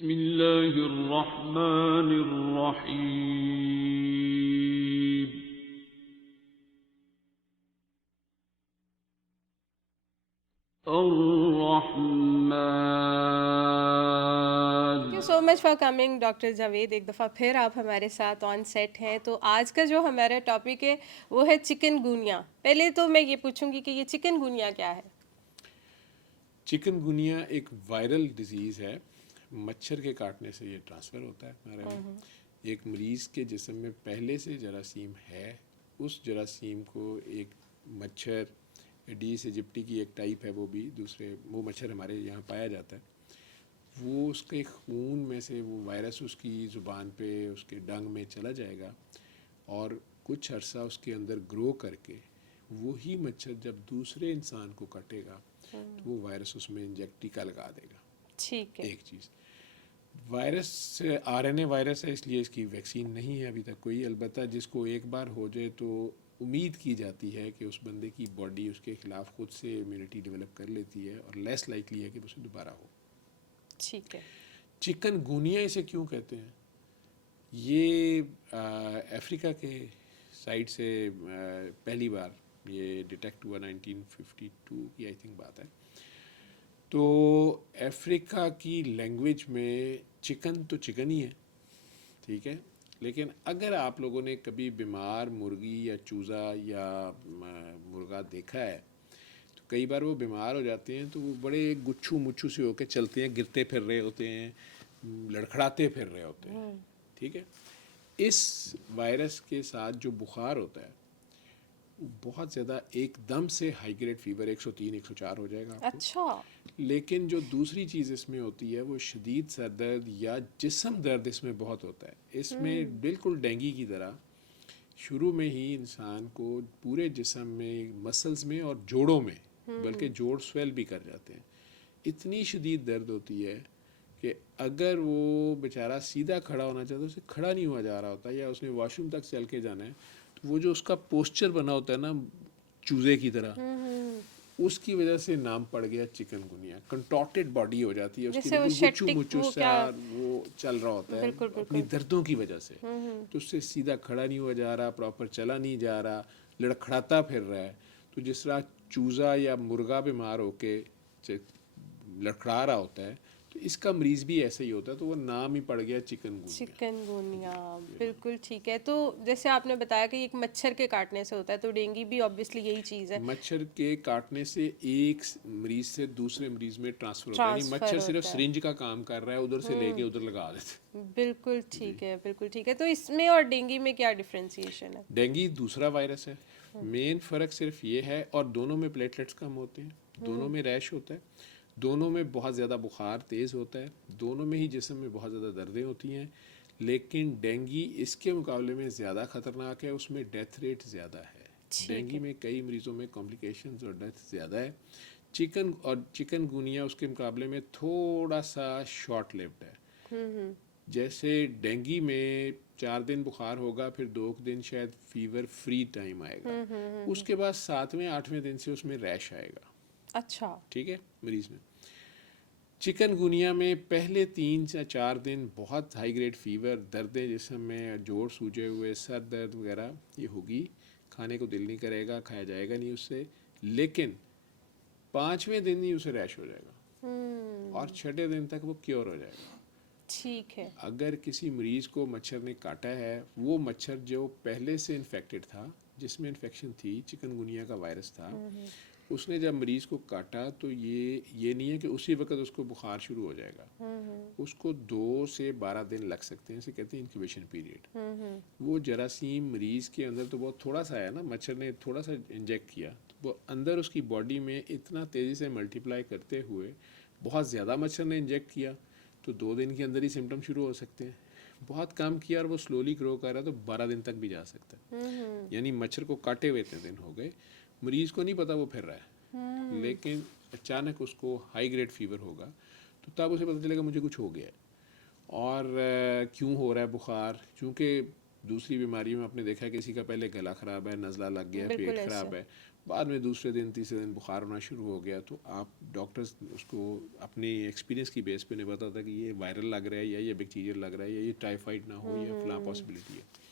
بسم اللہ الرحمن الرحیم. الرحمن. Thank you so much for coming doctor Javed. ایک دفعہ پھر آپ ہمارے ساتھ آن سیٹ ہیں. تو آج کا جو ہمارا ٹاپک ہے وہ ہے چکن گونیا. پہلے تو میں یہ پوچھوں گی کہ یہ چکن گونیا کیا ہے؟ چکن گنیا ایک وائرل ڈیزیز ہے. مچھر کے کاٹنے سے یہ ٹرانسفر ہوتا ہے ہمارے میں. ایک مریض کے جسم میں پہلے سے جراثیم ہے، اس جراثیم کو ایک مچھر ایڈیس ایجپٹی کی ایک ٹائپ ہے، وہ بھی دوسرے وہ مچھر ہمارے یہاں پایا جاتا ہے. وہ اس کے خون میں سے وہ وائرس اس کی زبان پہ اس کے ڈنگ میں چلا جائے گا اور کچھ عرصہ اس کے اندر گرو کر کے وہی مچھر جب دوسرے انسان کو کٹے گا تو وہ وائرس اس میں انجیکٹی کا لگا دے گا. ٹھیک ہے. ایک چیز وائرس RNA وائرس ہے، اس لیے اس کی ویکسین نہیں ہے ابھی تک کوئی. البتہ جس کو ایک بار ہو جائے تو امید کی جاتی ہے کہ اس بندے کی باڈی اس کے خلاف خود سے امیونٹی ڈیولپ کر لیتی ہے اور لیس لائکلی ہے کہ اسے دوبارہ ہو. ٹھیک ہے. چکن گونیا اسے کیوں کہتے ہیں؟ یہ افریقہ کے سائڈ سے پہلی بار یہ ڈیٹیکٹ ہوا 1952 کی آئی تھنک بات ہے. تو افریقہ کی لینگویج میں چکن تو چکن ہی ہے، ٹھیک ہے، لیکن اگر آپ لوگوں نے کبھی بیمار مرغی یا چوزا یا مرغا دیکھا ہے تو کئی بار وہ بیمار ہو جاتے ہیں تو وہ بڑے گچھو مچھو سے ہو کے چلتے ہیں، گرتے پھر رہے ہوتے ہیں، لڑکھڑاتے پھر رہے ہوتے ہیں، ٹھیک ہے. اس وائرس کے ساتھ جو بخار ہوتا ہے بہت زیادہ ایک دم سے ہائی گریڈ فیور 103 104 ہو جائے گا آپ کو. اچھا. لیکن جو دوسری چیز اس میں ہوتی ہے وہ شدید سر درد یا جسم درد اس میں بہت ہوتا ہے. اس میں بالکل ڈینگی کی طرح شروع میں ہی انسان کو پورے جسم میں مسلز میں اور جوڑوں میں، بلکہ جوڑ سویل بھی کر جاتے ہیں. اتنی شدید درد ہوتی ہے کہ اگر وہ بیچارہ سیدھا کھڑا ہونا چاہتا ہے اسے کھڑا نہیں ہوا جا رہا ہوتا، یا اس نے واش روم تک چل کے جانا ہے تو وہ جو اس کا پوسچر بنا ہوتا ہے نا چوزے کی طرح، اس کی وجہ سے نام پڑ گیا چکن گنیا. کنٹورٹڈ باڈی ہو جاتی ہے اس کی، جیسے وہ بالکل گچھو شیٹک مچھو وہ سا کیا. وہ چل رہا ہوتا ہے بالکل اپنی بالکل. دردوں کی وجہ سے. تو اس سے سیدھا کھڑا نہیں ہوا جا رہا، پراپر چلا نہیں جا رہا، لڑکھڑاتا پھر رہا ہے. تو جس طرح چوزا یا مرغا بیمار ہو کے لڑکھڑا رہا ہوتا ہے تو اس کا مریض بھی ایسا ہی ہوتا ہے. تو وہ نام ہی پڑ گیا چکن گونیا. چکن گونیا. بالکل ٹھیک ہے. تو جیسے آپ نے بتایا کہ ایک مچھر کے کاٹنے سے ہوتا ہے، تو ڈینگی بھی اوبیسلی یہی چیز ہے. مچھر کے کاٹنے سے ایک مریض سے دوسرے مریض میں ٹرانسفر ہوتا ہے. یعنی ٹرانسفر مچھر صرف ہوتا ہے. سرنج کا کام کر رہا ہے، ادھر سے لے کے ادھر لگا دیتے. بالکل ٹھیک ہے. بالکل ٹھیک ہے. تو اس میں اور ڈینگی میں کیا ڈفرینسیشن ہے؟ ڈینگی دوسرا وائرس ہے. مین فرق صرف یہ ہے، اور دونوں میں پلیٹلیٹس کم ہوتے ہیں، دونوں میں ریش ہوتا ہے، دونوں میں بہت زیادہ بخار تیز ہوتا ہے، دونوں میں ہی جسم میں بہت زیادہ دردیں ہوتی ہیں. لیکن ڈینگی اس کے مقابلے میں زیادہ خطرناک ہے، اس میں ڈیتھ ریٹ زیادہ ہے. ڈینگی میں کئی مریضوں میں کمپلیکیشنز اور ڈیتھ زیادہ ہے. چکن گونیا اس کے مقابلے میں تھوڑا سا شارٹ لیوڈ ہے. جیسے ڈینگی میں 4 دن بخار ہوگا، پھر 2 دن شاید فیور فری ٹائم آئے گا، اس کے بعد 7ویں 8ویں دن سے اس میں ریش آئے گا. اچھا. ٹھیک ہے مریض میں. چکن گونیا میں پہلے 3 سے 4 دن بہت ہائی گریڈ فیور، دردیں جسم میں، جوڑ سوجے ہوئے، سر درد وغیرہ یہ ہوگی، کھانے کو دل نہیں کرے گا، کھایا جائے گا نہیں اس سے. لیکن 5ویں دن ہی اسے ریش ہو جائے گا اور 6ٹھے دن تک وہ کیور ہو جائے گا. ٹھیک ہے. اگر کسی مریض کو مچھر نے کاٹا ہے، وہ مچھر جو پہلے سے انفیکٹڈ تھا، جس میں انفیکشن تھی، چکن گونیا کا وائرس تھا، اس نے جب مریض کو کاٹا تو یہ نہیں ہے کہ اسی وقت اس کو بخار شروع ہو جائے گا. اس کو 2 سے 12 دن لگ سکتے ہیں، اسے کہتے ہیں انکیوبیشن پیریڈ. وہ جراثیم مریض کے اندر تو بہت تھوڑا سا ہے نا، مچھر نے تھوڑا سا انجیکٹ کیا تو وہ اندر اس کی باڈی میں اتنا تیزی سے ملٹیپلائی کرتے ہوئے، بہت زیادہ مچھر نے انجیکٹ کیا تو 2 دن کے اندر ہی سمٹم شروع ہو سکتے ہیں. بہت کم کیا اور وہ سلولی گرو کر رہا ہے تو 12 دن تک بھی جا سکتا ہے. یعنی مچھر کو کاٹے ہوئے اتنے دن ہو گئے، مریض کو نہیں پتا وہ پھر رہا ہے، لیکن اچانک اس کو ہائی گریڈ فیور ہوگا تو تب اسے پتہ چلے گا مجھے کچھ ہو گیا ہے. اور کیوں ہو رہا ہے بخار؟ چونکہ دوسری بیماریوں میں آپ نے دیکھا ہے کسی کا پہلے گلا خراب ہے, نزلہ لگ گیا, پیٹ خراب ہے, بعد میں دوسرے دن تیسرے دن بخار ہونا شروع ہو گیا, تو آپ ڈاکٹرز اس کو اپنی ایکسپیرینس کی بیس پہ نہیں بتاتا تھا کہ یہ وائرل لگ رہا ہے یا یہ بیکٹیریل لگ رہا ہے یا یہ ٹائیفائڈ نہ ہو یا فلاں پاسبلٹی ہے.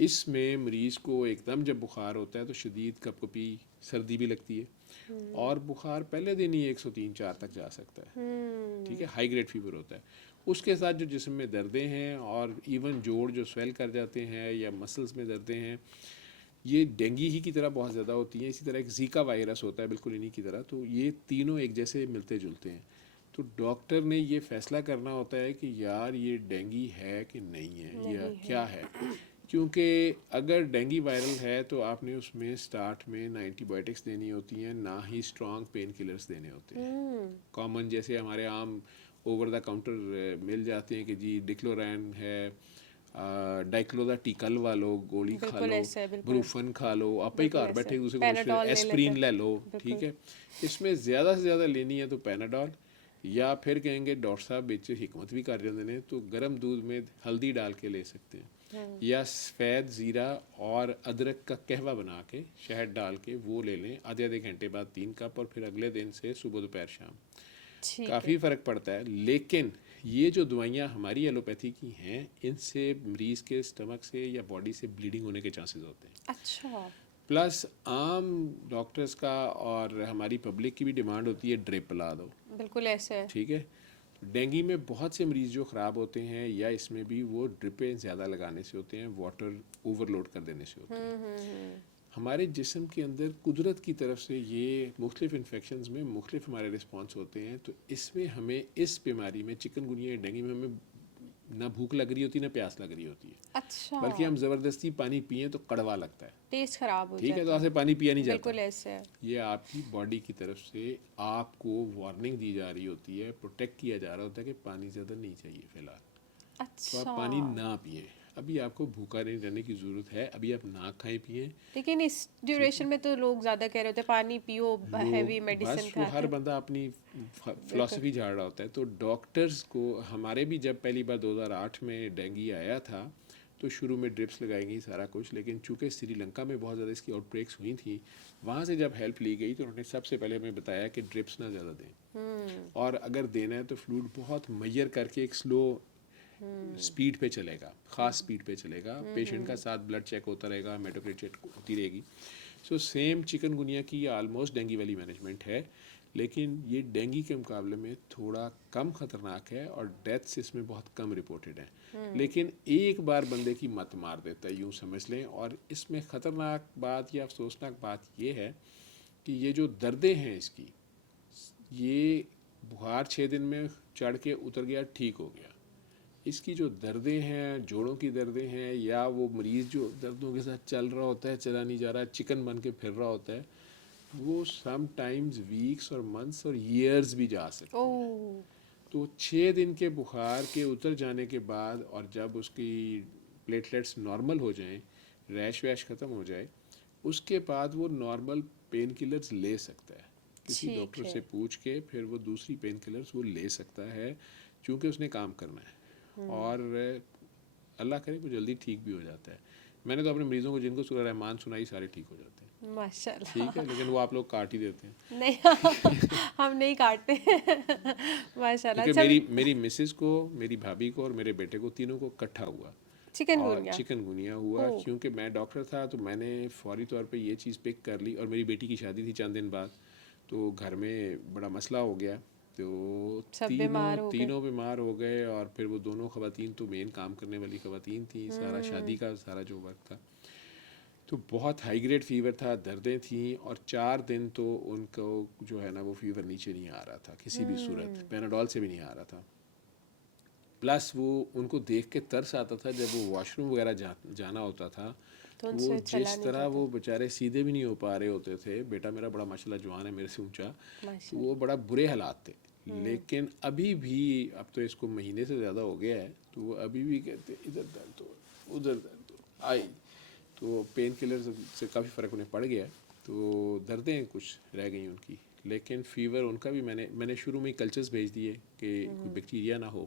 اس میں مریض کو ایک دم جب بخار ہوتا ہے تو شدید کپ کپی, سردی بھی لگتی ہے, اور بخار پہلے دن ہی 103-4 تک جا سکتا ہے, ٹھیک ہے, ہائی گریڈ فیور ہوتا ہے. اس کے ساتھ جو جسم میں دردیں ہیں اور ایون جوڑ جو سویل کر جاتے ہیں یا مسلز میں دردیں ہیں, یہ ڈینگی ہی کی طرح بہت زیادہ ہوتی ہیں. اسی طرح ایک زیکا وائرس ہوتا ہے بالکل انہی کی طرح, تو یہ تینوں ایک جیسے ملتے جلتے ہیں. تو ڈاکٹر نے یہ فیصلہ کرنا ہوتا ہے کہ یار یہ ڈینگی ہے کہ نہیں ہے یا کیا ہے, کیونکہ اگر ڈینگی وائرل ہے تو آپ نے اس میں سٹارٹ میں اینٹی بائیوٹکس دینی ہوتی ہیں, نہ ہی اسٹرانگ پین کلرز دینے ہوتے ہیں. کامن جیسے ہمارے عام اوور دا کاؤنٹر مل جاتے ہیں کہ جی ڈکلورین ہے, ڈائکلوزا ٹیکا لوا لو, گولی کھا لو, بروفن کھا لو, آپ ہی گھر بیٹھے دوسرے کو ایسپرین لے لو, ٹھیک ہے. اس میں زیادہ سے زیادہ لینی ہے تو پیناڈول, یا پھر کہیں گے ڈاکٹر صاحب بچ حکمت بھی کر جاتے ہیں تو گرم دودھ میں ہلدی ڈال کے لے سکتے ہیں, یا سفید زیرہ اور ادرک کا قہوہ بنا کے شہد ڈال کے وہ لے لیں آدھے گھنٹے بعد 3 کپ, اور پھر اگلے دن سے صبح دوپہر شام. کافی فرق پڑتا ہے. لیکن یہ جو دوائیاں ہماری ایلوپیتھی کی ہیں ان سے مریض کے اسٹمک سے یا باڈی سے بلیڈنگ ہونے کے چانسز ہوتے ہیں. اچھا. پلس عام ڈاکٹرز کا اور ہماری پبلک کی بھی ڈیمانڈ ہوتی ہے ڈرپ لا دو. بالکل ایسے ہے, ٹھیک ہے. ڈینگی میں بہت سے مریض جو خراب ہوتے ہیں یا اس میں بھی وہ ڈرپیں زیادہ لگانے سے ہوتے ہیں, واٹر اوور لوڈ کر دینے سے ہوتے ہیں. ہمارے جسم کے اندر قدرت کی طرف سے یہ مختلف انفیکشنز میں مختلف ہمارے رسپانس ہوتے ہیں. تو اس میں ہمیں اس بیماری میں چکن گنیا یا ڈینگی میں ہمیں نہ بھوک لگ رہی ہوتی نہ پیاس لگ رہی ہوتی ہے. اچھا. بلکہ ہم زبردستی پانی پئیں تو کڑوا لگتا ہے, ٹیسٹ خراب ہو ٹھیک جاتا ہے, تو آپ سے پانی پیا نہیں جاتا. بالکل ایسے ہے. یہ آپ کی باڈی کی طرف سے آپ کو وارننگ دی جا رہی ہوتی ہے, پروٹیکٹ کیا جا رہا ہوتا ہے کہ پانی زیادہ نہیں چاہیے فی الحال, تو آپ پانی نہ پئیں. ابھی آپ کو بھوکا نہیں رہنے کی ضرورت ہے, ابھی آپ نہ کھائیں پئیں. لیکن اس ڈیوریشن میں تو لوگ زیادہ کہہ رہے ہوتے ہیں پانی پیو, ہیوی میڈیسن بس وہ ہر بندہ اپنی فلاسفی جھاڑ رہا ہوتا ہے. تو ڈاکٹرز کو ہمارے بھی جب پہلی بار 2008 میں ڈینگی آیا تھا تو شروع میں ڈرپس لگائی گئی سارا کچھ, لیکن چونکہ سری لنکا میں بہت زیادہ اس کی آؤٹ بریکس ہوئی تھیں, وہاں سے جب ہیلپ لی گئی تو انہوں نے سب سے پہلے ہمیں بتایا کہ ڈرپس نہ زیادہ دیں, اور اگر دینا ہے تو فلوئڈ بہت میئر کر کے ایک سلو سپیڈ پہ چلے گا, خاص سپیڈ پہ چلے گا. پیشنٹ کا ساتھ بلڈ چیک ہوتا رہے گا, ہیماٹوکریٹ چیک ہوتی رہے گی. سو سیم چکن گنیا کی آلموسٹ ڈینگی والی مینجمنٹ ہے, لیکن یہ ڈینگی کے مقابلے میں تھوڑا کم خطرناک ہے اور ڈیتھس اس میں بہت کم رپورٹڈ ہیں. لیکن ایک بار بندے کی مت مار دیتا ہے, یوں سمجھ لیں. اور اس میں خطرناک بات یا افسوسناک بات یہ ہے کہ یہ جو دردیں ہیں اس کی, یہ بخار 6 دن میں چڑھ کے اتر گیا, ٹھیک ہو گیا. اس کی جو دردیں ہیں, جوڑوں کی دردیں ہیں, یا وہ مریض جو دردوں کے ساتھ چل رہا ہوتا ہے, چلا نہیں جا رہا ہے, چکن بن کے پھر رہا ہوتا ہے, وہ سم ٹائمز ویکس اور منتھس اور ایئرز بھی جا سکتے ہیں. تو 6 دن کے بخار کے اتر جانے کے بعد, اور جب اس کی پلیٹلیٹس نارمل ہو جائیں, ریش ویش ختم ہو جائے, اس کے بعد وہ نارمل پین کلرز لے سکتا ہے. کسی ڈاکٹر سے پوچھ کے پھر وہ دوسری پین کلرز وہ لے سکتا ہے, چونکہ اس نے کام کرنا ہے. اور اللہ کرے وہ جلدی ٹھیک بھی ہو جاتا ہے. میں نے تو اپنے مریضوں کو جن کو سورہ رحمان سنائی سارے ٹھیک ہو جاتے ہیں, ماشاء اللہ, ٹھیک ہے. لیکن وہ آپ لوگ کاٹ ہی دیتے ہیں. نہیں ہم نہیں کاٹتے ماشاء اللہ. کیونکہ میری مسز کو, میری بھابھی کو اور میرے بیٹے کو تینوں کو اکٹھا ہوا چکن گنیا ہوا. کیونکہ میں ڈاکٹر تھا تو میں نے فوری طور پہ یہ چیز پک کر لی, اور میری بیٹی کی شادی تھی چند دن بعد, تو گھر میں بڑا مسئلہ ہو گیا. تو تینوں بیمار ہو گئے, اور پھر وہ دونوں خواتین تو مین کام کرنے والی خواتین تھیں, سارا شادی کا سارا جو وقت تھا, تو بہت ہائی گریڈ فیور تھا, دردیں تھیں, اور 4 دن تو ان کو جو ہے نا وہ فیور نیچے نہیں آ رہا تھا کسی بھی صورت, پیناڈول سے بھی نہیں آ رہا تھا. پلس وہ ان کو دیکھ کے ترس آتا تھا جب وہ واش روم وغیرہ جانا ہوتا تھا, وہ جس طرح وہ بیچارے سیدھے بھی نہیں ہو پا رہے ہوتے تھے. بیٹا میرا بڑا ماشاءاللہ جوان ہے, میرے سے اونچا, تو وہ بڑا برے حالات تھے. لیکن ابھی بھی, اب تو اس کو مہینے سے زیادہ ہو گیا ہے, تو وہ ابھی بھی کہتے ادھر درد ہو ادھر درد ہو آئی, تو پین کلر سے کافی فرق انہیں پڑ گیا. تو دردیں کچھ رہ گئیں ان کی, لیکن فیور ان کا بھی میں نے شروع میں ہی کلچرز بھیج دیے کہ کوئی بیکٹیریا نہ ہو.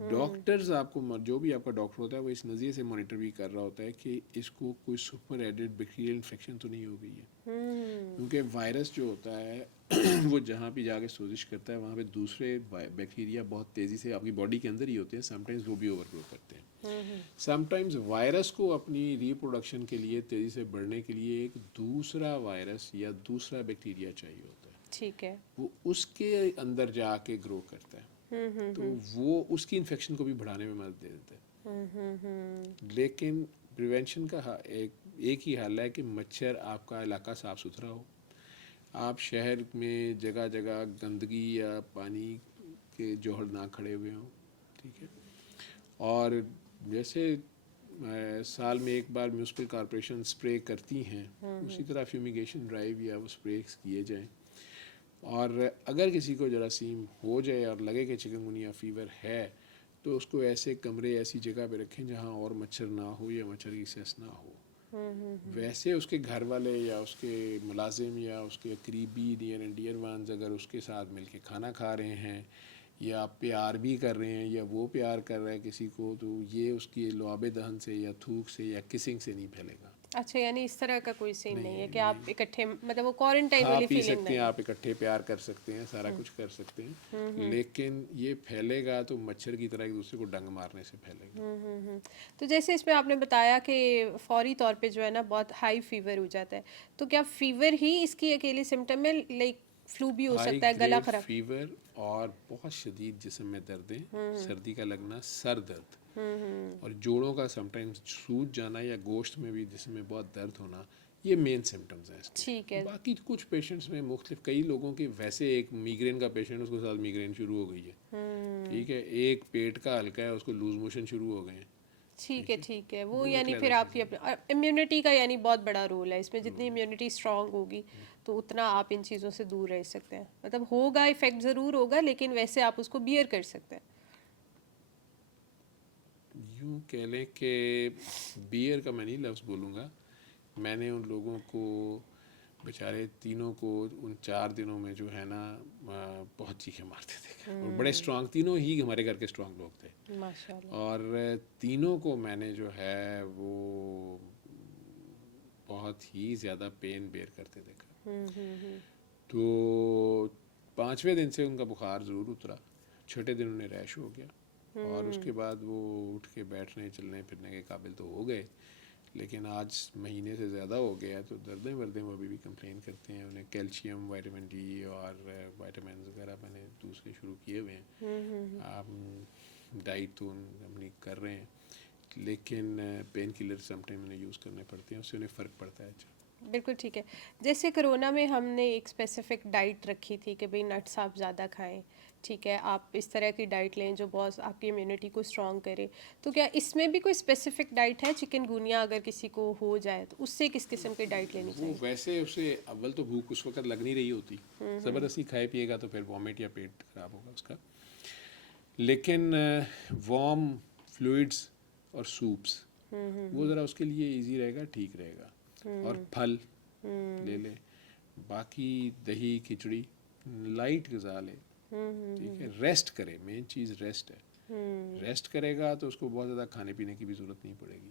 ڈاکٹرز آپ کو جو بھی آپ کا ڈاکٹر ہوتا ہے وہ اس نظریے سے مانیٹر بھی کر رہا ہوتا ہے کہ اس کو کوئی سپر ایڈڈ بیکٹیریل انفیکشن تو نہیں ہو گئی ہے، کیونکہ وائرس جو ہوتا ہے وہ جہاں بھی جا کے سوزش کرتا ہے وہاں پہ دوسرے بیکٹیریا بہت تیزی سے آپ کی باڈی کے اندر ہی ہوتے ہیں، سم ٹائمز وہ بھی اوور گرو کرتے ہیں، سم ٹائمز وائرس کو اپنی ریپروڈکشن کے لیے تیزی سے بڑھنے کے لیے ایک دوسرا وائرس یا دوسرا بیکٹیریا چاہیے ہوتا ہے، ٹھیک ہے. وہ اس کے اندر جا کے گرو کرتا ہے، تو وہ اس کی انفیکشن کو بھی بڑھانے میں مدد دے دیتا ہے. لیکن پریونشن کا ایک ہی حل ہے کہ مچھر آپ کا علاقہ صاف ستھرا ہو، آپ شہر میں جگہ جگہ گندگی یا پانی کے جوہر نہ کھڑے ہوئے ہوں، ٹھیک ہے، اور جیسے سال میں ایک بار میونسپل کارپوریشن اسپرے کرتی ہیں اسی طرح فیومیگیشن ڈرائیو یا وہ اسپرے کیے جائیں، اور اگر کسی کو جراثیم ہو جائے اور لگے کہ چکن گنیا فیور ہے تو اس کو ایسے کمرے ایسی جگہ پہ رکھیں جہاں اور مچھر نہ ہو یا مچھر کی سیس نہ ہو. ویسے اس کے گھر والے یا اس کے ملازم یا اس کے قریبی نیئر اینڈ ڈیئر وانز اگر اس کے ساتھ مل کے کھانا کھا رہے ہیں یا پیار بھی کر رہے ہیں یا وہ پیار کر رہا ہے کسی کو، تو یہ اس کی لعاب دہن سے یا تھوک سے یا کسنگ سے نہیں پھیلے گا. اچھا، یعنی اس طرح کا کوئی سین نہیں ہے کہ آپ اکٹھے، مطلب وہ کوارنٹائن کھا والی پی فیلنگ سکتے نہیں ہیں، ہے. آپ اکٹھے پیار کر سکتے ہیں، سارا کچھ کر سکتے ہیں، لیکن یہ پھیلے گا تو مچھر کی طرح ایک دوسرے کو ڈنگ مارنے سے پھیلے گا. تو جیسے اس میں آپ نے بتایا کہ فوری طور پہ جو ہے نا بہت ہائی فیور ہو جاتا ہے، تو کیا فیور ہی اس کی اکیلی سمٹم ہے؟ لائک فلو بھی ہو سکتا ہے، گلا خراب؟ فیور اور بہت شدید جسم میں دردیں، سردی کا لگنا، سر درد اور جوڑوں کا سم ٹائمز سوج جانا یا گوشت میں بھی جسم میں بہت درد ہونا، یہ مین سمٹمز ہیں اس کے. ٹھیک ہے. باقی کچھ پیشنٹس میں مختلف، کئی لوگوں کی ویسے ایک میگرین کا پیشنٹ، اس کے ساتھ میگرین شروع ہو گئی ہے، ٹھیک ہے، ایک پیٹ کا ہلکا ہے اس کو لوز موشن شروع ہو گئے ہیں. ٹھیک ہے، ٹھیک ہے. وہ یعنی پھر آپ کی امیونٹی کا یعنی بہت بڑا رول ہے اس میں، جتنی امیونٹی اسٹرانگ ہوگی تو اتنا آپ ان چیزوں سے دور رہ سکتے ہیں. مطلب ہوگا افیکٹ ضرور ہوگا لیکن ویسے آپ اس کو بیئر کر سکتے ہیں. یوں کہہ لیں کہ بیئر کا میں نہیں لفظ بولوں گا، میں نے ان لوگوں کو بیچارے تینوں کو ان 4 دنوں میں جو ہے نا بہت چیخیں مارتے تھے، اور بڑے اسٹرانگ، تینوں ہی ہمارے گھر کے اسٹرانگ لوگ تھے، ماشاء اللہ. اور تینوں کو میں نے جو ہے وہ بہت ہی زیادہ پین بیئر کرتے دیکھا. تو 5ویں دن سے ان کا بخار ضرور اترا، 6ٹھے دن انہیں ریش ہو گیا، اور اس کے بعد وہ اٹھ کے بیٹھنے چلنے پھرنے کے قابل تو ہو گئے، لیکن آج مہینے سے زیادہ ہو گیا تو دردیں وردیں وہ ابھی بھی کمپلین کرتے ہیں. انہیں کیلشیم، وائٹامن ڈی اور وائٹامنز وغیرہ میں نے دوسرے شروع کیے ہوئے ہیں، ڈائٹ تو ہم کر رہے ہیں، لیکن پین کلر سم ٹائم انہیں یوز کرنے پڑتے ہیں، اس سے انہیں فرق پڑتا ہے. اچھا، بالکل ٹھیک ہے. جیسے کرونا میں ہم نے ایک اسپیسیفک ڈائٹ رکھی تھی کہ بھئی نٹس آپ زیادہ کھائیں، ٹھیک ہے، آپ اس طرح کی ڈائٹ لیں جو بہت آپ کی امیونٹی کو اسٹرانگ کرے. تو کیا اس میں بھی کوئی اسپیسیفک ڈائٹ ہے؟ چکن گونیا اگر کسی کو ہو جائے تو اس سے کس قسم کی ڈائٹ لینی وہ چاہیے؟ ویسے اسے اول تو بھوک اس وقت لگ نہیں رہی ہوتی، زبردستی کھائے پیے گا تو پھر وامٹ یا پیٹ خراب ہوگا اس کا، لیکن وارم فلوئڈس اور سوپس وہ ذرا اس کے لیے ایزی رہے گا، ٹھیک رہے گا. اور پھل لے لیں، باقی دہی کھچڑی، لائٹ غذا لے، ٹھیک ہے، ریسٹ کرے، مین چیز ریسٹ ہے. ریسٹ کرے گا تو اس کو بہت زیادہ کھانے پینے کی بھی ضرورت نہیں پڑے گی.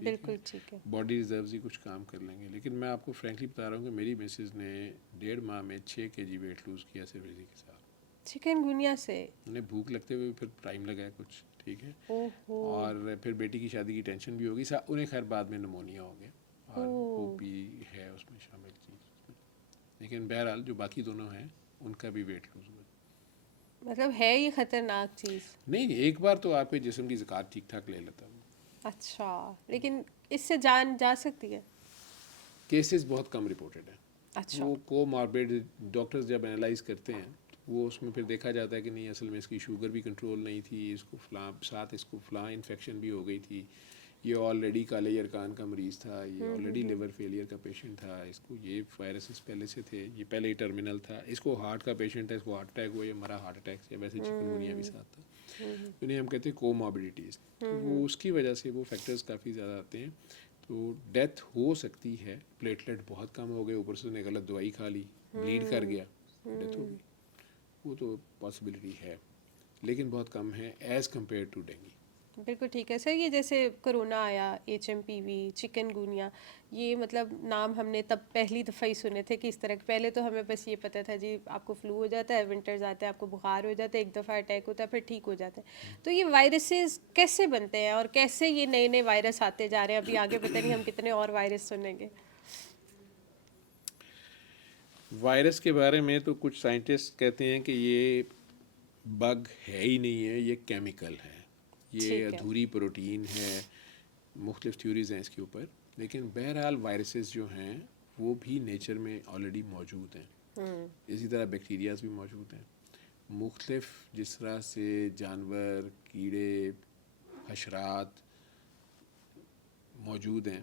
بالکل ٹھیک ہے. باڈی ریزروز ہی کچھ کام کر لیں گے. لیکن میں آپ کو فرینکلی بتا رہا ہوں کہ میری مسز نے 1.5 ماہ میں 6 kg ویٹ لوز کیا صرف اسی کے ساتھ، چکن گونیا سے. انہیں بھوک لگتے ہوئے پھر ٹائم لگا کچھ، ٹھیک ہے، اور پھر بیٹی کی شادی کی ٹینشن بھی ہوگی، انہیں خیر بعد میں نمونیا ہو گیا، اور وہ بھی ہے اس میں شامل چیز. لیکن بہرحال جو باقی دونوں ہیں ان کا بھی ویٹ لوز ہوا. مطلب ہے یہ خطرناک چیز؟ نہیں، ایک بار تو آپ کے جسم کی زکوٰۃ ٹھیک ٹھاک لے لیتا ہوں. اچھا، لیکن اس سے جان جا سکتی ہے؟ کیسز بہت کم رپورٹڈ ہیں. اچھا. وہ کو ماربیڈ ڈاکٹرز جب انالائز کرتے ہیں وہ اس میں پھر دیکھا جاتا ہے کہ نہیں، اصل میں اس کی شوگر بھی کنٹرول نہیں تھی، اس کو فلاں ساتھ اس کو فلاں انفیکشن بھی ہو گئی تھی، یہ آلریڈی کالے یرکان کا مریض تھا، یہ آلریڈی لیور فیلئر کا پیشنٹ تھا، اس کو یہ وائرسز پہلے سے تھے، یہ پہلے ہی ٹرمینل تھا، اس کو ہارٹ کا پیشنٹ ہے، اس کو ہارٹ اٹیک ہوا، یہ مرا ہارٹ اٹیک سے، ویسے چکن گونیا بھی ساتھ تھا. انہیں ہم کہتے ہیں کو ماربیڈیٹیز. وہ اس کی وجہ سے وہ فیکٹرز کافی زیادہ آتے ہیں، تو ڈیتھ ہو سکتی ہے. پلیٹلیٹ بہت کم ہو گئے، اوپر سے نے غلط دوائی کھا لی، بلیڈ کر گیا، ڈیتھ ہو گئی، وہ تو پاسبلٹی ہے. لیکن بہت کم ہے ایز کمپیئر ٹو ڈینگی. بالکل ٹھیک ہے سر. یہ جیسے کرونا آیا, HMPV, چکن گونیا, یہ مطلب نام ہم نے تب پہلی دفعہ ہی سنے تھے کہ اس طرح. پہلے تو ہمیں بس یہ پتہ تھا جی آپ کو فلو ہو جاتا ہے, ونٹرز آتے ہیں, آپ کو بخار ہو جاتا ہے, ایک دفعہ اٹیک ہوتا ہے, پھر ٹھیک ہو جاتا ہے. تو یہ وائرسز کیسے بنتے ہیں اور کیسے یہ نئے نئے وائرس آتے جا رہے ہیں؟ ابھی آگے پتہ نہیں ہم کتنے اور وائرس سنیں گے. وائرس کے بارے میں تو کچھ سائنٹسٹ کہتے ہیں کہ یہ بگ ہے ہی نہیں ہے, یہ کیمیکل ہے, یہ ادھوری پروٹین ہے. مختلف تھیوریز ہیں اس کے اوپر, لیکن بہرحال وائرسز جو ہیں وہ بھی نیچر میں آلریڈی موجود ہیں. اسی طرح بیکٹیریاز بھی موجود ہیں. مختلف جس طرح سے جانور, کیڑے, حشرات موجود ہیں,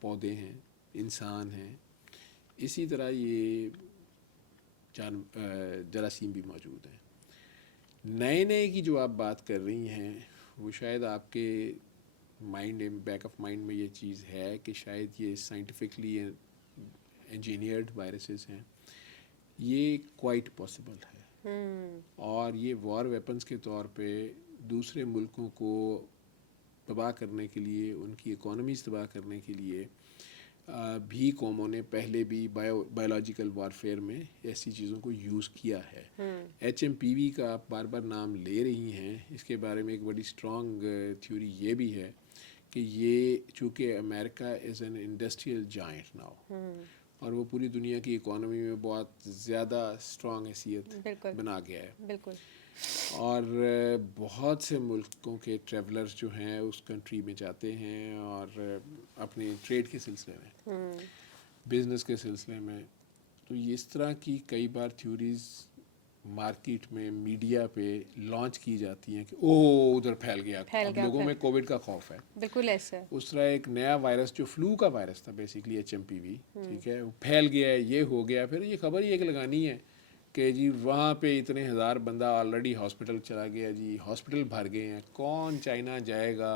پودے ہیں, انسان ہیں, اسی طرح یہ جراثیم بھی موجود ہیں. نئے نئے کی جو آپ بات کر رہی ہیں وہ شاید آپ کے مائنڈ, بیک آف مائنڈ میں یہ چیز ہے کہ شاید یہ سائنٹیفکلی انجینئرڈ وائرسز ہیں. یہ کوائٹ پاسبل ہے, اور یہ وار ویپنز کے طور پہ دوسرے ملکوں کو تباہ کرنے کے لیے, ان کی اکانومیز تباہ کرنے کے لیے بھی قوموں نے پہلے بھی بایولوجیکل وارفیئر میں ایسی چیزوں کو یوز کیا ہے. HMPV کا آپ بار بار نام لے رہی ہیں, اس کے بارے میں ایک بڑی اسٹرانگ تھیوری یہ بھی ہے کہ یہ چونکہ America is an industrial giant now, اور وہ پوری دنیا کی اکانومی میں بہت زیادہ اسٹرانگ حیثیت بنا گیا ہے. بالکل. اور بہت سے ملکوں کے ٹریولرز جو ہیں اس کنٹری میں جاتے ہیں, اور اپنے ٹریڈ کے سلسلے میں, بزنس کے سلسلے میں. تو اس طرح کی کئی بار تھیوریز مارکیٹ میں, میڈیا پہ لانچ کی جاتی ہیں کہ اوہ ادھر پھیل گیا, اب لوگوں میں کووڈ کا خوف ہے. بالکل ایسا. اس طرح ایک نیا وائرس جو فلو کا وائرس تھا بیسیکلی HMPV, ٹھیک ہے, وہ پھیل گیا ہے, یہ ہو گیا. پھر یہ خبر یہ کہ لگانی ہے کہ جی وہاں پہ اتنے ہزار بندہ آلریڈی ہاسپٹل چلا گیا, جی ہاسپٹل بھر گئے ہیں, کون چائنا جائے گا,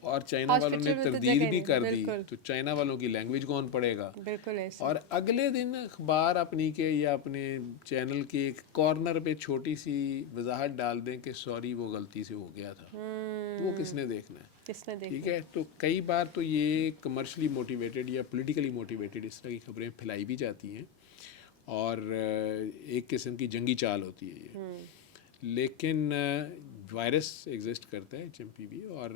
اور چائنا والوں نے تردید بھی کر دی, تو چائنا والوں کی لینگویج کون پڑھے گا. بالکل ایسا. اور اگلے دن اخبار اپنی کے یا اپنے چینل کے ایک کارنر پہ چھوٹی سی وضاحت ڈال دیں کہ سوری وہ غلطی سے ہو گیا تھا. وہ کس نے دیکھنا ہے؟ ٹھیک ہے. تو کئی بار تو یہ کمرشلی موٹیویٹڈ یا پولیٹیکلی موٹیویٹڈ اس طرح کی خبریں پھیلائی بھی جاتی ہیں, اور ایک قسم کی جنگی چال ہوتی ہے یہ. لیکن وائرس ایگزسٹ کرتا ہے HMPV, اور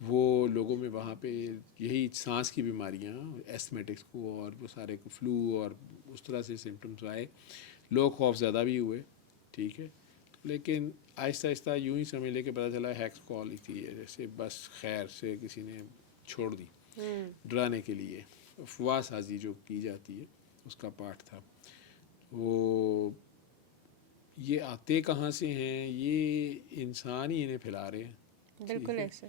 وہ لوگوں میں وہاں پہ یہی سانس کی بیماریاں, ایستھمیٹکس کو اور وہ سارے کو فلو اور اس طرح سے سمٹمز آئے, لوگ خوف زیادہ بھی ہوئے. ٹھیک ہے. لیکن آہستہ آہستہ یوں ہی سمجھ لے کہ پتہ چلا ہیکس کال ہی تھی, جیسے بس خیر سے کسی نے چھوڑ دی ڈرانے کے لیے. افواہ سازی جو کی جاتی ہے اس کا پارٹ تھا. وہ یہ آتے کہاں سے ہیں؟ یہ انسان ہی انہیں پھیلا رہے ہیں. بالکل ایسے.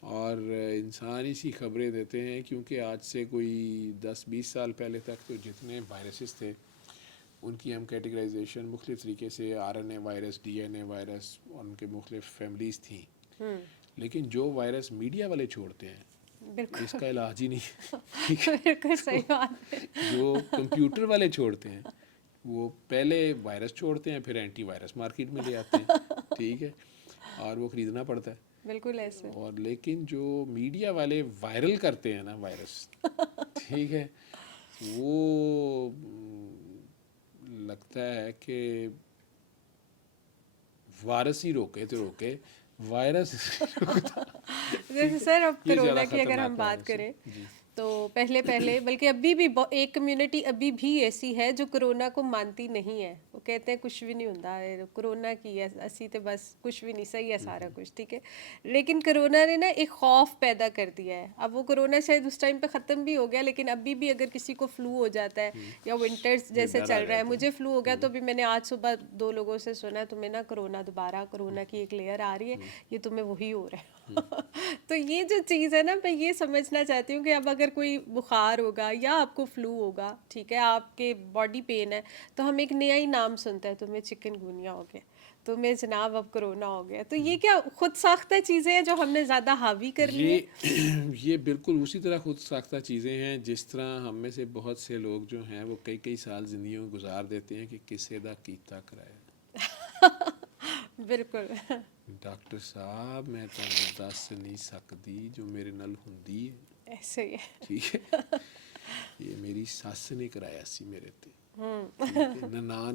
اور انسان ہی سی خبریں دیتے ہیں, کیونکہ آج سے کوئی 10-20 سال پہلے تک تو جتنے وائرسز تھے ان کی ہم کیٹیگرائزیشن مختلف طریقے سے, RNA وائرس, DNA وائرس, اور ان کے مختلف فیملیز تھیں. لیکن جو وائرس میڈیا والے چھوڑتے ہیں اس کا علاج ہی نہیں. بالکل صحیح بات ہے. جو کمپیوٹر والے چھوڑتے ہیں وہ پہلے وائرس چھوڑتے ہیں, پھر اینٹی وائرس مارکیٹ میں لے آتے ہیں. ٹھیک ہے. اور وہ خریدنا پڑتا ہے. بالکل ایسے. اور لیکن جو میڈیا والے وائرل کرتے ہیں نا وائرس, ٹھیک ہے, وہ لگتا ہے کہ وائرس ہی روکے تو روکے, وائرس. جیسے سر اب کرونا کی اگر ہم بات کریں تو پہلے بلکہ ابھی بھی ایک کمیونٹی ابھی بھی ایسی ہے جو کرونا کو مانتی نہیں ہے. وہ کہتے ہیں کچھ بھی نہیں ہوتا ہے, کرونا کی ہے اسی تو بس کچھ بھی نہیں, صحیح ہے سارا کچھ, ٹھیک ہے. لیکن کرونا نے نا ایک خوف پیدا کر دیا ہے. اب وہ کرونا شاید اس ٹائم پہ ختم بھی ہو گیا, لیکن ابھی بھی اگر کسی کو فلو ہو جاتا ہے یا ونٹرز جیسے چل رہا ہے, مجھے فلو ہو گیا تو ابھی میں نے آج صبح 2 لوگوں سے سنا تمہیں نا دوبارہ کرونا کی ایک لیئر آ رہی ہے, یہ تمہیں وہی ہو رہا ہے. تو یہ جو چیز ہے نا, میں یہ سمجھنا چاہتی ہوں کہ اب اگر کوئی بخار ہوگا یا آپ کو فلو ہوگا, ٹھیک ہے, آپ کے باڈی پین ہے, تو ہم ایک نیا ہی نام سنتے ہیں, تمہیں چکن گونیا ہو گیا, تمہیں جناب اب کرونا ہو گیا. تو یہ کیا خود ساختہ چیزیں ہیں جو ہم نے زیادہ حاوی کر لی ہیں؟ یہ بالکل اسی طرح خود ساختہ چیزیں ہیں جس طرح ہم میں سے بہت سے لوگ جو ہیں وہ کئی سال زندگیوں گزار دیتے ہیں کہ کسے دا کیتا کرایا. ਬਿਲਕੁਲ ਡਾਕਟਰ ਸਾਹਿਬ ਮੈਂ ਤੁਹਾਨੂੰ ਦੱਸ ਨਹੀਂ ਸਕਦੀ ਜੋ ਮੇਰੇ ਨਾਲ ਹੁੰਦੀ ਹੈ, ਐਸੇ ਹੀ ਹੈ। ਠੀਕ ਹੈ। ਇਹ ਮੇਰੀ ਸੱਸ ਨੇ ਕਰਾਇਆ ਸੀ ਮੇਰੇ ਤੇ, ਠੀਕ ਹੈ, ਨਨਾਣ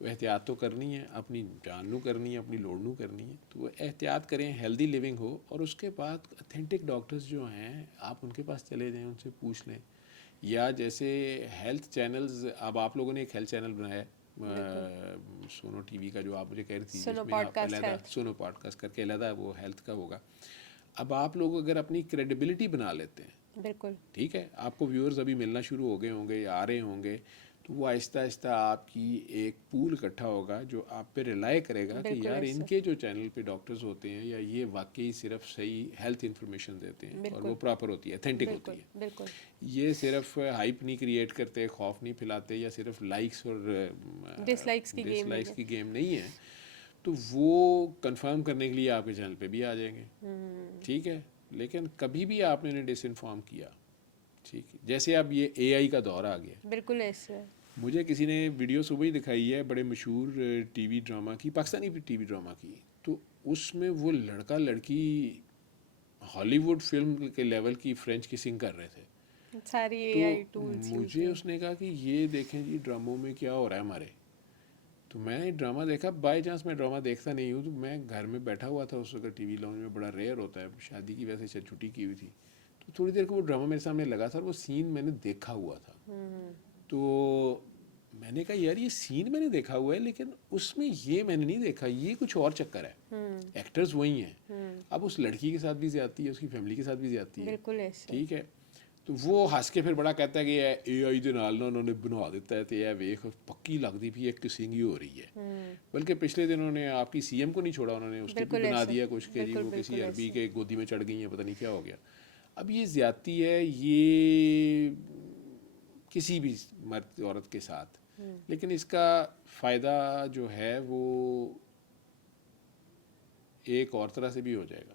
تو احتیاط تو کرنی ہے، اپنی جان نو کرنی ہے، اپنی لوڑ نو کرنی ہے، تو احتیاط کریں، ہیلدی لیونگ ہو، اور اس کے بعد اتھینٹک ڈاکٹرز جو ہیں آپ ان کے پاس چلے جائیں، ان سے پوچھ لیں. یا جیسے ہیلتھ چینلز، اب آپ لوگوں نے ایک ہیلتھ چینل بنایا ہے سونو ٹی وی کا، جو آپ مجھے کہہ رہی تھی، سنو جس میں پوڈ آپ کاسٹ علیحدہ ہیلتھ. سونو پوڈ کاسٹ کر کے علیحدہ وہ ہیلتھ کا ہوگا. اب آپ لوگ اگر اپنی کریڈیبلٹی بنا لیتے ہیں، بالکل ٹھیک ہے، آپ کو ویورز ابھی ملنا شروع ہو گئے ہوں گے یا آ رہے ہوں گے، تو وہ آہستہ آہستہ آپ کی ایک پول اکٹھا ہوگا جو آپ پہ ریلائی کرے گا کہ بالکل یار ایسے. ان کے جو چینل پہ ڈاکٹرز ہوتے ہیں یا یہ واقعی صرف صحیح ہیلتھ انفارمیشن دیتے ہیں، اور وہ پراپر ہوتی ہے، اتھینٹک ہوتی بالکل ہے. بالکل یہ صرف ہائپ نہیں کریٹ کرتے، خوف نہیں پھیلاتے، یا صرف لائکس اور ڈس لائکس کی ڈس گیم لائکس نہیں کی گیم نہیں ہے. تو وہ کنفرم کرنے کے لیے آپ کے چینل پہ بھی آ جائیں گے، ٹھیک ہے. لیکن کبھی بھی آپ نے ڈس انفارم کیا، ٹھیک ہے، جیسے اب یہ اے آئی کا دور آ گیا. بالکل ایسے. مجھے کسی نے ویڈیو صبح ہی دکھائی ہے بڑے مشہور ٹی وی ڈرامہ کی، پاکستانی ٹی وی ڈرامہ کی، تو اس میں وہ لڑکا لڑکی ہالی ووڈ فلم کے لیول کی فرینچ کسنگ کر رہے تھے. ساری اے تو آئی ٹولس یوز مجھے اس نے کہا کہ یہ دیکھیں جی ڈراموں میں کیا ہو رہا ہے ہمارے. تو میں نے ڈرامہ دیکھا، بائی چانس میں ڈرامہ دیکھتا نہیں ہوں، تو میں گھر میں بیٹھا ہوا تھا اس وقت، ٹی وی لاؤنج میں بڑا ریئر ہوتا ہے، شادی کی وجہ سے چھٹی کی ہوئی تھی. تو تھوڑی دیر کو وہ ڈرامہ میرے سامنے لگا تھا، اور وہ سین میں نے دیکھا ہوا تھا. تو میں نے کہا یار یہ سین میں نے دیکھا ہوا ہے، لیکن اس میں یہ میں نے نہیں دیکھا، یہ کچھ اور چکر ہے. ایکٹرز وہی ہیں، اب اس لڑکی کے ساتھ بھی زیادتی ہے، اس کی فیملی کے ساتھ بھی زیادتی ہے، بالکل ایسے. ٹھیک ہے. تو وہ ہنس کے پھر بڑا کہتا ہے کہ اے آئی دے نال نا انہوں نے بنا دیتا ہے، تو یہ ویخ پکی لگتی بھی ایک کسنگ ہی ہو رہی ہے. بلکہ پچھلے دنوں نے آپ کی سی ایم کو نہیں چھوڑا، انہوں نے اس کی بھی بنا دیا کچھ کہ جی وہ کسی عربی کے گودی میں چڑھ گئی ہیں، پتہ نہیں کیا ہو گیا. اب یہ زیادتی ہے، یہ کسی بھی مرد عورت کے ساتھ، لیکن اس کا فائدہ جو ہے وہ ایک اور طرح سے بھی ہو جائے گا.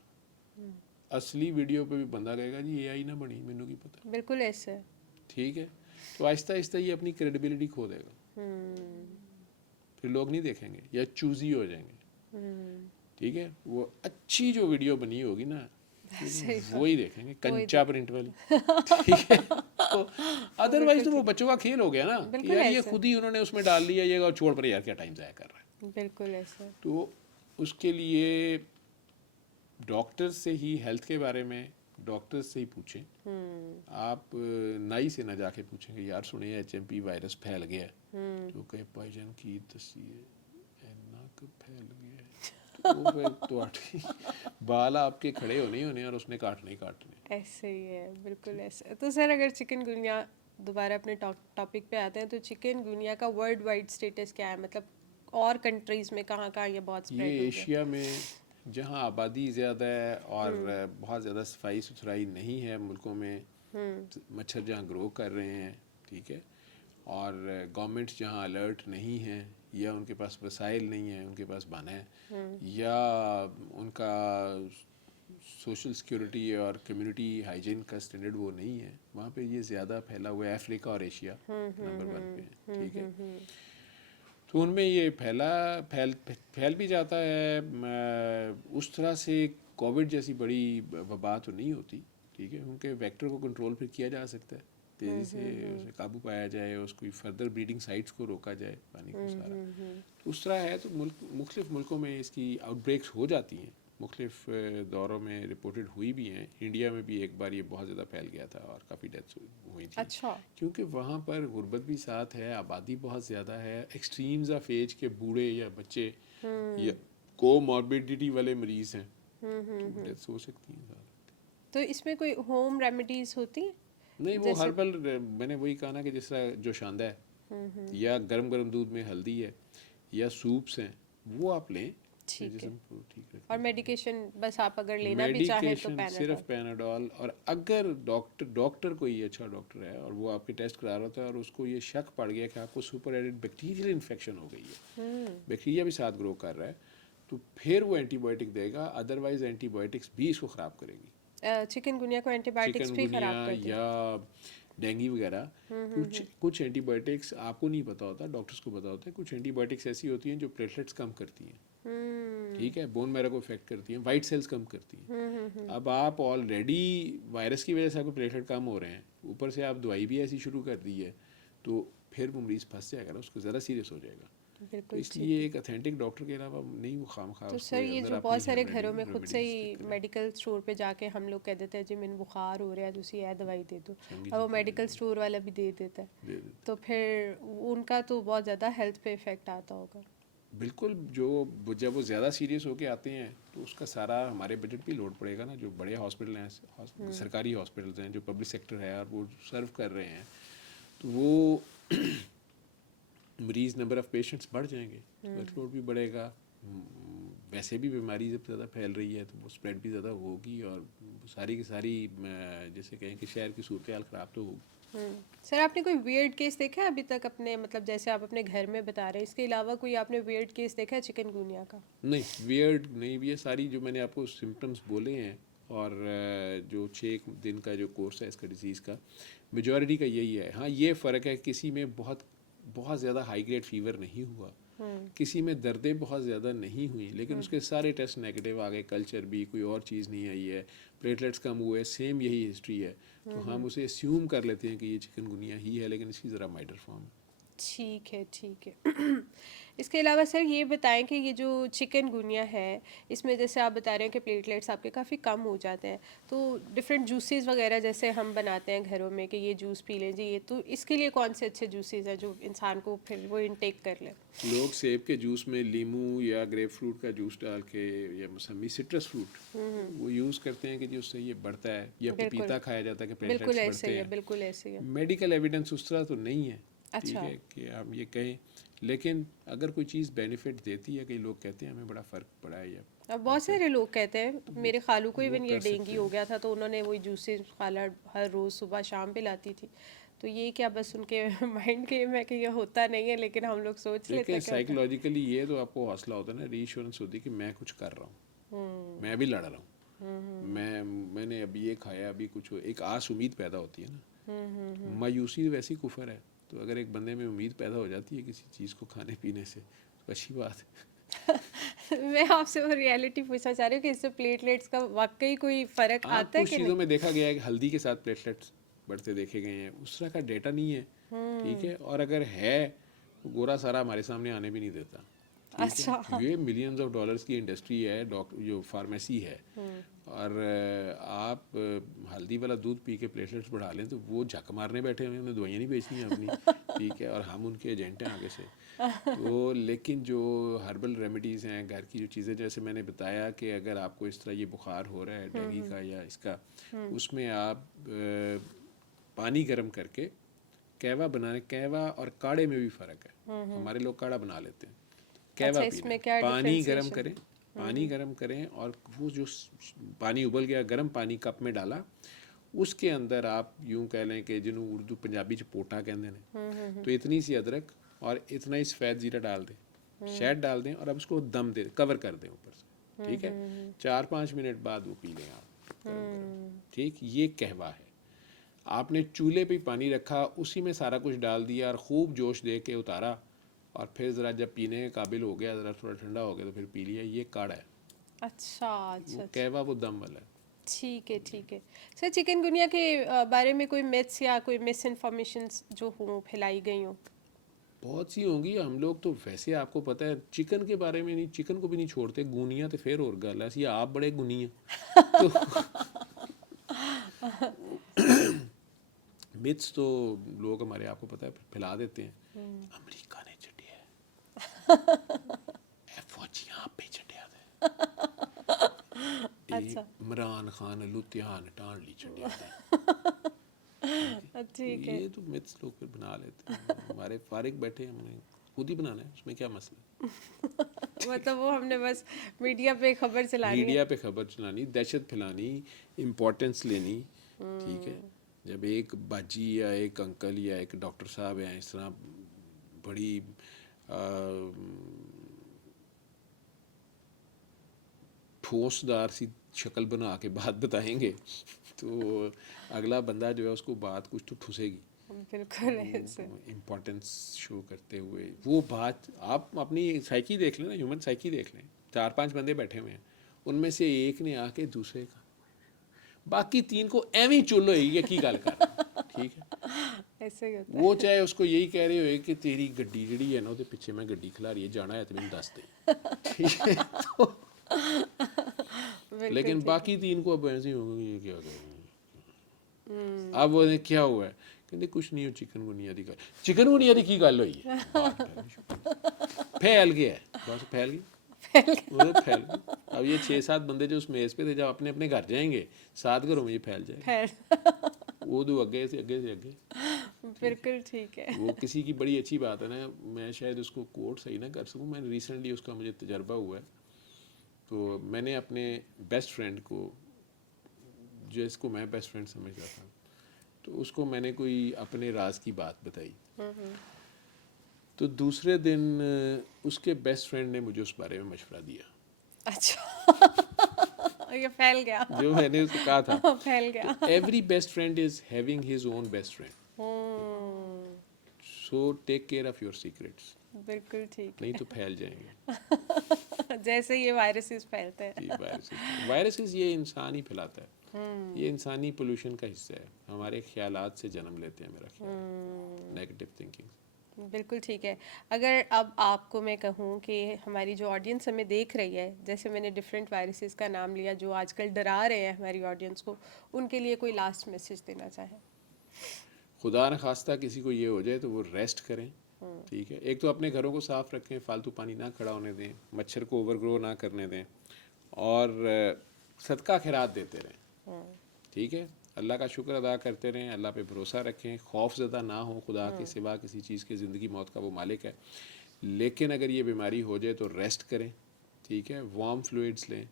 اصلی ویڈیو پہ بھی بندہ کہے گا جی اے آئی نہ بنی، مینوں کی پتہ. بالکل ایسے. ٹھیک ہے، تو آہستہ آہستہ یہ اپنی کریڈیبلٹی کھو دے گا، پھر لوگ نہیں دیکھیں گے یا چوزی ہو جائیں گے. ٹھیک ہے، وہ اچھی جو ویڈیو بنی ہوگی نا وہی دیکھیں گے، کنچا پرنٹ والی. ٹھیک ہے، تو ادروائز تو وہ بچوں کا کھیل ہو گیا نا کہ یار یہ خود ہی انہوں نے اس میں ڈال لیا، یہ چھوڑ پر یار کیا ٹائم ضائع کر رہا ہے. بالکل ایسے. تو اس کے لیے ڈاکٹر سے ہی ہیلتھ کے بارے میں ڈاکٹر سے ہی پوچھیں. آپ نائی سے نہ جا کے پوچھیں گے یار سنیں ایچ ایم پی وائرس پھیل گیا ہے، جو کہ پائجن کی تصویر اینا کہ پھیل گیا ہے، تو وہ پھر تو بال آپ کے کھڑے ہونے ہی ہونے اور اس نے کاٹنے ہی کاٹنے. ایسے ہی ہے، بالکل ایسے. تو سر اگر چکن گنیا دوبارہ اپنے ٹاپک پہ آتے ہیں، تو چکن گنیا کا ورلڈ وائڈ اسٹیٹس کیا ہے؟ مطلب اور کنٹریز میں کہاں کہاں یہ بہت اسپریڈ ہو یہ گیا؟ ایشیا میں جہاں آبادی زیادہ ہے اور بہت زیادہ صفائی ستھرائی نہیں ہے ملکوں میں، مچھر جہاں گرو کر رہے ہیں، ٹھیک ہے، اور گورنمنٹ جہاں الرٹ نہیں ہیں، یا ان کے پاس وسائل نہیں ہیں، ان کے پاس بہانہ ہے، یا ان کا سوشل سیکیورٹی اور کمیونٹی ہائیجین کا اسٹینڈرڈ وہ نہیں ہے، وہاں پہ یہ زیادہ پھیلا ہوا ہے. افریقہ اور ایشیا نمبر 1 پہ ہے، ٹھیک ہے. تو ان میں یہ پھیل بھی جاتا ہے. اس طرح سے کووڈ جیسی بڑی وبا تو نہیں ہوتی، ٹھیک ہے، کیونکہ ویکٹر کو کنٹرول پھر کیا جا سکتا ہے، تیزی سے اسے قابو پایا جائے، اس کی فردر بریڈنگ سائٹس کو روکا جائے، پانی کو سارا. تو اس طرح ہے. تو مختلف ملکوں میں اس کی آؤٹ بریکس ہو جاتی ہیں، مختلف دوروں میں رپورٹڈ ہوئی بھی ہیں. انڈیا میں بھی ایک بار یہ بہت زیادہ پھیل گیا تھا اور کافی ڈیتھس ہوئی تھی. اچھا. کیونکہ وہاں پر غربت بھی ساتھ ہے، آبادی بہت زیادہ ہے، ایکسٹریمز آف ایج کے بوڑھے یا بچے یا کو ماربیڈیٹی والے مریض ہیں، تو ڈیتھس ہو سکتی ہیں. تو اس میں کوئی ہوم ریمیڈیز ہوتی ہیں؟ نہیں، وہ ہربل، میں نے وہی کہا نا کہ جس طرح جو شاندہ ہے، یا گرم گرم دودھ میں ہلدی ہے، یا سوپس ہیں، وہ آپ لیں جسم کو ٹھیک رکھیں. اور میڈیکیشن بس آپ اگر لینا بھی چاہیں تو صرف پیناڈول. اور اگر ڈاکٹر کوئی اچھا ڈاکٹر ہے اور وہ آپ کے ٹیسٹ کرا رہا تھا اور اس کو یہ شک پڑ گیا کہ آپ کو سپر ایڈڈ بیکٹیریل انفیکشن ہو گئی ہے، بیکٹیریا بھی ساتھ گرو کر رہا ہے، تو پھر وہ اینٹی بایوٹک دے گا. ادروائز اینٹی بایوٹکس بھی اس کو خراب کرے گی. چکن گنیا کو اینٹی بایوٹکس بھی خراب کر دیں یا ڈینگی وغیرہ. کچھ اینٹی بایوٹکس آپ کو نہیں پتا ہوتا، ڈاکٹرس کو پتا ہوتا ہے. کچھ اینٹی بایوٹکس ایسی ہوتی ہیں جو پلیٹلیٹس کم کرتی ہیں، ٹھیک ہے، بون میرو کو افیکٹ کرتی ہیں، وائٹ سیلز کم کرتی ہیں. اب آپ آلریڈی وائرس کی وجہ سے آپ کو پلیٹلیٹ کم ہو رہے ہیں، اوپر سے آپ دوائی بھی ایسی شروع کر دی ہے، تو پھر وہ مریض پھنس جائے گا نا، اس کو ذرا سیریس ہو جائے گا. تو بالکل اس لیے ایک اتھینٹک ڈاکٹر کے علاوہ نہیں وہ خواہ تو سر یہ جو بہت سارے گھروں میں خود سے ہی میڈیکل اسٹور پہ جا کے ہم لوگ کہہ دیتے ہیں جی میں بخار ہو رہا ہے تو اسی یہ دوائی دے دو، اور وہ میڈیکل اسٹور والا بھی دے دیتا ہے، تو پھر ان کا تو بہت زیادہ ہیلتھ پہ افیکٹ آتا ہوگا. بالکل. جب وہ زیادہ سیریس ہو کے آتے ہیں تو اس کا سارا ہمارے بجٹ پہ لوڈ پڑے گا نا. جو بڑے ہاسپٹل ہیں، سرکاری ہاسپٹلز ہیں جو پبلک سیکٹر ہے اور وہ سرو کر رہے ہیں، تو وہ مریض نمبر آف پیشنٹس بڑھ جائیں گے، ورک لوڈ بھی بڑھے گا. ویسے بھی بیماری جب زیادہ پھیل رہی ہے تو وہ اسپریڈ بھی زیادہ ہوگی، اور ساری کی ساری جیسے کہیں کہ شہر کی صورتحال خراب تو ہوگی. سر آپ نے کوئی ویئرڈ کیس دیکھا ہے ابھی تک اپنے، مطلب جیسے آپ اپنے گھر میں بتا رہے ہیں، اس کے علاوہ کوئی آپ نے ویئرڈ کیس دیکھا ہے چکن گونیا کا؟ نہیں، ویئرڈ نہیں. یہ ساری جو میں نے آپ کو سمٹمس بولے ہیں، اور جو 6 دن کا جو کورس ہے اس کا ڈیزیز کا، میجورٹی کا یہی ہے. ہاں یہ فرق ہے کسی میں بہت زیادہ ہائی گریڈ فیور نہیں ہوا، کسی میں دردیں بہت زیادہ نہیں ہوئیں، لیکن اس کے سارے ٹیسٹ نیگیٹو آ گئے. کلچر بھی کوئی اور چیز نہیں آئی ہے، پلیٹلیٹس کم ہوئے، سیم یہی ہسٹری ہے. تو ہم اسے اسیوم کر لیتے ہیں کہ یہ چکن گنیا ہی ہے، لیکن اس کی ذرا مائلڈر فارم ہے. ٹھیک ہے ٹھیک ہے. اس کے علاوہ سر یہ بتائیں کہ یہ جو چکن گونیا ہے اس میں جیسے آپ بتا رہے ہیں کہ پلیٹلیٹس آپ کے کافی کم ہو جاتے ہیں، تو ڈفرینٹ جوسز وغیرہ جیسے ہم بناتے ہیں گھروں میں کہ یہ جوس پی لیں جی، یہ تو اس کے لیے کون سے اچھے جوسز ہیں جو انسان کو پھر وہ انٹیک کر لے؟ لوگ سیب کے جوس میں لیمو یا گریپ فروٹ کا جوس ڈال کے، یا موسمی سٹرس فروٹ وہ یوز کرتے ہیں کہ جی اس سے یہ بڑھتا ہے، یا پپیتا کھایا جاتا ہے کہ بالکل پلیٹلیٹس ایسے بڑھتے ہی ہے، ہیں. بالکل ایسے ہی ہے. میڈیکل ایویڈنس اس طرح تو نہیں ہے، ٹھیک ہے کہ آپ یہ کہیں، لیکن اگر کوئی چیز بینیفٹ دیتی ہے، کئی لوگ کہتے ہیں ہمیں بڑا فرق پڑا ہے. اب بہت سارے لوگ کہتے ہیں، میرے خالو کو ایون یہ ڈینگی ہو گیا تھا تو انہوں نے وہی جوسز خالہ ہر روز صبح شام پلاتی تھی. تو یہ کیا بس ان کے مائنڈ گیم ہے کہ یہ ہوتا نہیں ہے، لیکن ہم لوگ سوچ لیتے ہیں کہ سائیکولوجیکلی یہ تو آپ کو حوصلہ ہوتا ہے نا، ری ایشورنس ہوتی ہے کہ میں کچھ کر رہا ہوں، میں بھی لڑ رہا ہوں، میں نے ابھی یہ کھایا، ابھی کچھ ایک آس امید پیدا ہوتی ہے نا. مایوسی ویسی کفر ہے، تو اگر ایک بندے میں امید پیدا ہو جاتی ہے کسی چیز کو کھانے پینے سے تو اچھی بات ہے. میں آپ سے وہ ریئلٹی پوچھنا چاہ رہی ہوں کہ اس سے پلیٹلیٹس کا واقعی کوئی فرق آتا ہے کچھ کہ چیزوں نہیں؟ میں دیکھا گیا ہے کہ ہلدی کے ساتھ پلیٹلیٹس بڑھتے دیکھے گئے ہیں، اس طرح کا ڈیٹا نہیں ہے، ٹھیک ہے. اور اگر ہے تو گورا سارا ہمارے سامنے آنے بھی نہیں دیتا، ٹھیک ہے. یہ ملینز آف ڈالرز کی انڈسٹری ہے جو فارمیسی ہے، اور آپ ہلدی والا دودھ پی کے پلیٹلیٹس بڑھا لیں تو وہ جھک مارنے بیٹھے ہوئے، انہیں دوائیاں نہیں بیچنی ہیں اپنی، ٹھیک ہے، اور ہم ان کے ایجنٹ ہیں آگے سے. تو لیکن جو ہربل ریمیڈیز ہیں، گھر کی جو چیزیں، جیسے میں نے بتایا کہ اگر آپ کو اس طرح یہ بخار ہو رہا ہے ڈینگی کا یا اس کا، اس میں آپ پانی گرم کر کے کہوا بنانے، کہوا اور کاڑھے میں بھی فرق ہے. ہمارے لوگ کاڑھا بنا لیتے ہیں، کہوا پینا، پانی گرم کریں، پانی گرم کریں، اور وہ جو پانی ابل گیا، گرم پانی کپ میں ڈالا، اس کے اندر آپ یوں کہہ لیں کہ جنہوں اردو پنجابی پوٹا کہتے ہیں، تو اتنی سی ادرک اور اتنا ہی سفید زیرہ ڈال دیں، شہد ڈال دیں، اور اب اس کو دم دے کور کر دیں اوپر سے، ٹھیک ہے. 4-5 منٹ بعد وہ پی لیں آپ، ٹھیک. یہ کہوا ہے. آپ نے چولہے پہ پانی رکھا، اسی میں سارا کچھ ڈال دیا اور خوب جوش دے کے اتارا، اور پھر ذرا جب پینے کے قابل ہو گیا، ذرا تھوڑا ٹھنڈا ہو گیا تو پھر پی لیا. یہ کاڑھا ہے. اچھا اچھا، کہوا وہ دم والا ہے. ٹھیک ہے ٹھیک ہے. سر چکن گنیا کے بارے میں کوئی میتھس یا کوئی مس انفارمیشنس جو ہوں پھیلائی گئی ہوں؟ بہت سی ہوں گی. ہم لوگ تو ویسے آپ کو پتہ ہے چکن کے بارے میں نہیں، چکن کو بھی نہیں چھوڑتے. گونیاں تو پھر اور گل ہے، سی آپ بڑے گنی ہیں. تو متس تو لوگ ہمارے آپ کو پتہ ہے پھیلا دیتے ہیں. امریکہ نے چٹیا ہے، فوجیاں آپ پہ چٹیا تھے، عمران خان لوتیان ٹان لی چٹیا تھے. ٹھیک ہے. یہ تو متس لوگ پھر بنا لیتے ہیں. ہمارے فارغ بیٹھے ہم نے خود ہی بنانا ہے، اس میں کیا مسئلہ. مطلب وہ ہم نے بس میڈیا پہ خبر چلانی ہے، میڈیا پہ خبر چلانی، دہشت پھیلانی، امپورٹنس لینی، ٹھیک ہے. جب ایک باجی یا ایک انکل یا ایک ڈاکٹر صاحب ہیں اس طرح بڑی ٹھوسدار سی شکل بنا کے بات بتائیں گے تو اگلا بندہ جو ہے اس کو بات کچھ تو ٹھسے گی. بالکل ایسے امپورٹنس شو کرتے ہوئے وہ بات، آپ اپنی سائیکی دیکھ لیں نا، ہیومن سائیکی دیکھ لیں. 4-5 بندے بیٹھے ہوئے ہیں، ان میں سے ایک نے آ کے دوسرے کا، باقی 3 کو ایویں چل ہوئی ہے کی گل کر، ٹھیک ہے. ایسے ہی ہوتا وہ چاہے اس کو یہی کہہ رہے ہوئے کہ تیری گڈی جڑی ہے نا وہ پیچھے میں گڈی کھلا رہی ہے جانا ہے تو مجھے دس دے ٹھیک ہے تو بالکل لیکن ٹھیک باقی تین کو اب ایسے ہی ہوگا یہ کیا کر رہے ہیں اب وہ کیا ہوا ہے کہ کچھ نہیں ہو چکن گنیا کی گل چکن گنیا کی کی گل ہوئی ہے پھیل گیا ہے بس پھیل گیا وہ پھیل گئی اب یہ 6-7 بندے جو اس میز پہ تھے جب اپنے اپنے گھر جائیں گے 7 گھروں میں یہ پھیل جائے گا وہ تو اگے سے اگے بالکل ٹھیک ہے. وہ کسی کی بڑی اچھی بات ہے نا میں شاید اس کو کوٹ صحیح نہ کر سکوں میں ریسنٹلی اس کا مجھے تجربہ ہوا ہے تو میں نے اپنے بیسٹ فرینڈ کو جس کو میں بیسٹ فرینڈ سمجھتا تھا تو اس کو میں نے کوئی اپنے راز کی بات بتائی تو دوسرے دن اس کے بیسٹ فرینڈ نے مجھے اس بارے میں مشورہ دیا. اچھا یہ پھیل گیا جو میں نے اسے کہا تھا پھیل گیا. Every best friend is having his own best friend so take care of your secrets بالکل ٹھیک نہیں تو پھیل جائیں گے. جیسے یہ وائرسز پھیلتے ہیں. وائرسز یہ انسان ہی پھیلاتا ہے یہ انسانی پولوشن کا حصہ ہے ہمارے خیالات سے جنم لیتے ہیں میرا خیال نیگیٹو تھنکنگ. بالکل ٹھیک ہے. اگر اب آپ کو میں کہوں کہ ہماری جو آڈینس ہمیں دیکھ رہی ہے جیسے میں نے ڈفرینٹ وائرسز کا نام لیا جو آج کل ڈرا رہے ہیں ہماری آڈینس کو ان کے لیے کوئی لاسٹ میسج دینا چاہیں. خدا نخواستہ کسی کو یہ ہو جائے تو وہ ریسٹ کریں ٹھیک ہے. ایک تو اپنے گھروں کو صاف رکھیں فالتو پانی نہ کھڑا ہونے دیں مچھر کو اوور گرو نہ کرنے دیں اور صدقہ خیرات دیتے رہیں ٹھیک ہے. اللہ کا شکر ادا کرتے رہیں اللہ پہ بھروسہ رکھیں خوف زدہ نہ ہوں خدا کے سوا کسی چیز کے زندگی موت کا وہ مالک ہے. لیکن اگر یہ بیماری ہو جائے تو ریسٹ کریں ٹھیک ہے. وارم فلوئڈس لیں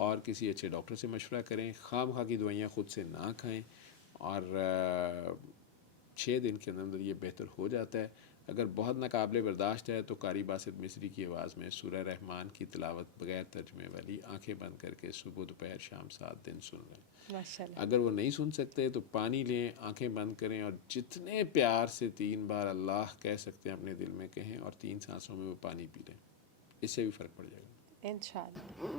اور کسی اچھے ڈاکٹر سے مشورہ کریں. خام خواہ کی دوائیاں خود سے نہ کھائیں اور 6 دن کے اندر یہ بہتر ہو جاتا ہے. اگر بہت ناقابل برداشت ہے تو قاری باسط مصری کی آواز میں سورہ رحمان کی تلاوت بغیر ترجمے والی آنکھیں بند کر کے صبح دوپہر شام 7 دن سن لیں. ماشاءاللہ. اگر وہ نہیں سن سکتے تو پانی لیں آنکھیں بند کریں اور جتنے پیار سے 3 بار اللہ کہہ سکتے ہیں اپنے دل میں کہیں اور 3 سانسوں میں وہ پانی پی لیں اس سے بھی فرق پڑ جائے گا انشاءاللہ.